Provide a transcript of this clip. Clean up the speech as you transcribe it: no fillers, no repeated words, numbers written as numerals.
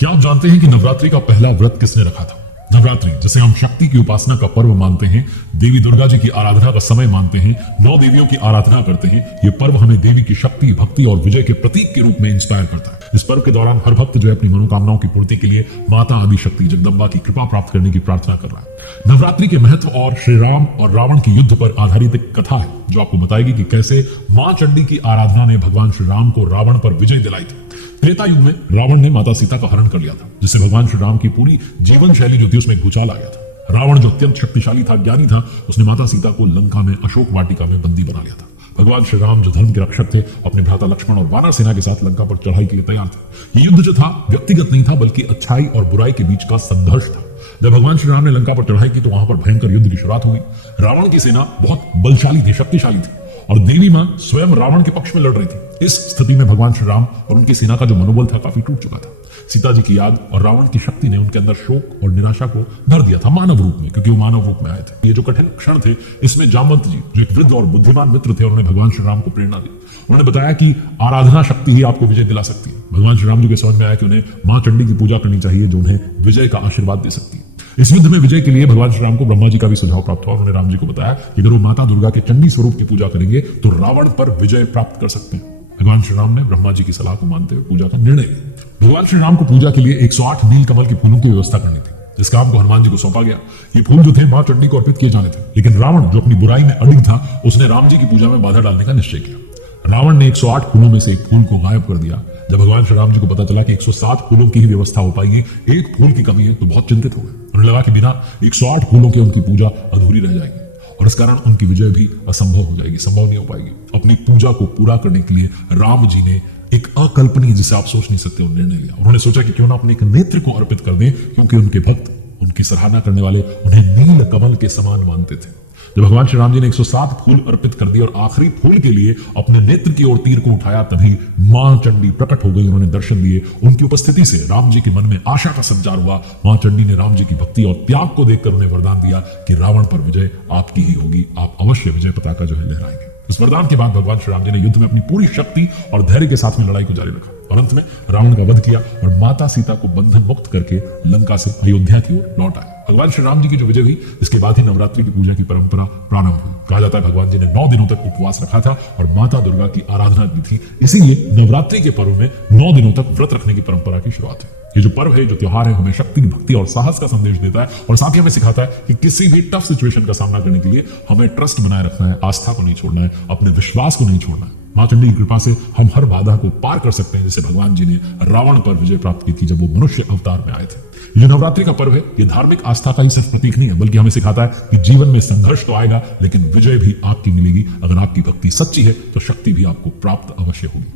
क्या आप जानते हैं कि नवरात्रि का पहला व्रत किसने रखा था? नवरात्रि, जिसे हम शक्ति की उपासना का पर्व मानते हैं, देवी दुर्गा जी की आराधना का समय मानते हैं, 9 देवियों की आराधना करते हैं, ये पर्व हमें देवी की शक्ति, भक्ति और विजय के प्रतीक के रूप में इंस्पायर करता है। इस पर्व के दौरान हर भक्त जो है अपनी मनोकामनाओं की पूर्ति के लिए माता आदि शक्ति जगदम्बा की कृपा प्राप्त करने की प्रार्थना कर रहा है। नवरात्रि के महत्व और श्री राम और रावण के युद्ध पर आधारित एक कथा है जो आपको बताएगी कि कैसे मां चंडी की आराधना ने भगवान श्री राम को रावण पर विजय दिलाई थी। त्रेता युग में रावण ने माता सीता का हरण कर लिया था, जिससे भगवान श्री राम की पूरी जीवन शैली जो थी उसमें एक भूचाल आ गया था। रावण जो अत्यंत शक्तिशाली था, ज्ञानी था, उसने माता सीता को लंका में अशोक वाटिका में बंदी बना लिया था। भगवान श्री राम जो धर्म के रक्षक थे, अपने भ्राता लक्ष्मण और वानर सेना के साथ लंका पर चढ़ाई के लिए तैयार थे। ये युद्ध जो था व्यक्तिगत नहीं था, बल्कि अच्छाई और बुराई के बीच का संघर्ष था। जब भगवान श्री राम ने लंका पर चढ़ाई की तो वहां पर भयंकर युद्ध की शुरुआत हुई। रावण की सेना बहुत बलशाली थी, शक्तिशाली थी और देवी मां स्वयं रावण के पक्ष में लड़ रही थी। इस स्थिति में भगवान श्री राम और उनकी सेना का जो मनोबल था काफी टूट चुका था। सीता जी की याद और रावण की शक्ति ने उनके अंदर शोक और निराशा को भर दिया था मानव रूप में, क्योंकि वो मानव रूप में आए थे। ये जो कठिन क्षण थे, इसमें जामवंत जी जो एक वृद्ध और बुद्धिमान मित्र थे, उन्होंने भगवान श्री राम को प्रेरणा दी। उन्होंने बताया कि आराधना शक्ति ही आपको विजय दिला सकती है। भगवान श्री राम जी के समझ में आया कि उन्हें मां चंडी की पूजा करनी चाहिए, जो उन्हें विजय का आशीर्वाद दे सकती है। इस युद्ध में विजय के लिए भगवान श्री राम को ब्रह्मा जी का भी सुझाव प्राप्त हुआ। उन्होंने राम जी को बताया कि अगर वो माता दुर्गा के चंडी स्वरूप की पूजा करेंगे तो रावण पर विजय प्राप्त कर सकते हैं। भगवान श्री राम ने ब्रह्मा जी की सलाह को मानते हुए पूजा का निर्णय लिया। भगवान श्री राम को पूजा के लिए 108 नील कमल के फूलों की व्यवस्था करनी थी। इस काम को हनुमान जी को सौंपा गया। ये फूल जो थे मां चंडी को अर्पित किए जाने थे, लेकिन रावण जो अपनी बुराई में अडिग था, उसने राम जी की पूजा में बाधा डालने का निश्चय किया। रावण ने 108 फूलों में से एक फूल को गायब कर दिया। जब भगवान श्री राम जी को पता चला कि 107 फूलों की ही व्यवस्था हो पाएगी, एक फूल की कमी है, तो बहुत चिंतित हो गए। उन्हें लगा कि बिना 108 फूलों के उनकी पूजा अधूरी रह जाएगी और इस कारण उनकी विजय भी असंभव हो जाएगी, संभव नहीं हो पाएगी। अपनी पूजा को पूरा करने के लिए राम जी ने एक अकल्पनीय, जिसे आप सोच नहीं सकते, निर्णय लिया। उन्होंने सोचा कि क्यों ना अपने एक नेत्र को अर्पित कर दें, क्योंकि उनके भक्त, उनकी सराहना करने वाले उन्हें नील कमल के समान मानते थे। जब भगवान श्री राम जी ने 107 फूल अर्पित कर दिए और आखिरी फूल के लिए अपने नेत्र की ओर तीर को उठाया, तभी मां चंडी प्रकट हो गई। उन्होंने दर्शन दिए। उनकी उपस्थिति से राम जी के मन में आशा का संचार हुआ। मां चंडी ने राम जी की भक्ति और त्याग को देखकर उन्हें वरदान दिया कि रावण पर विजय आपकी ही होगी, आप अवश्य विजय पताका जो है लहराएंगे। इस वरदान के बाद भगवान श्री राम जी ने युद्ध में अपनी पूरी शक्ति और धैर्य के साथ में लड़ाई को जारी रखा और अंत में रावण का वध किया और माता सीता को बंधन मुक्त करके लंका से अयोध्या की ओर लौट आए। भगवान श्री राम जी की जो विजय हुई, इसके बाद ही नवरात्रि की पूजा की परंपरा प्रारंभ हुई। कहा जाता है भगवान जी ने 9 दिनों तक उपवास रखा था और माता दुर्गा की आराधना की थी। इसीलिए नवरात्रि के पर्व में 9 दिनों तक व्रत रखने की परंपरा की शुरुआत है। ये जो पर्व है, जो त्योहार है, हमें शक्ति, भक्ति और साहस का संदेश देता है और साथ ही हमें सिखाता है कि किसी भी टफ सिचुएशन का सामना करने के लिए हमें ट्रस्ट बनाए रखना है, आस्था को नहीं छोड़ना है, अपने विश्वास को नहीं छोड़ना है। मां चंडी की कृपा से हम हर बाधा को पार कर सकते हैं, जैसे भगवान जी ने रावण पर विजय प्राप्त की थी जब वो मनुष्य अवतार में आए थे। ये नवरात्रि का पर्व है, ये धार्मिक आस्था का ही सिर्फ प्रतीक नहीं है, बल्कि हमें सिखाता है कि जीवन में संघर्ष तो आएगा, लेकिन विजय भी आपकी मिलेगी। अगर आपकी भक्ति सच्ची है तो शक्ति भी आपको प्राप्त अवश्य होगी।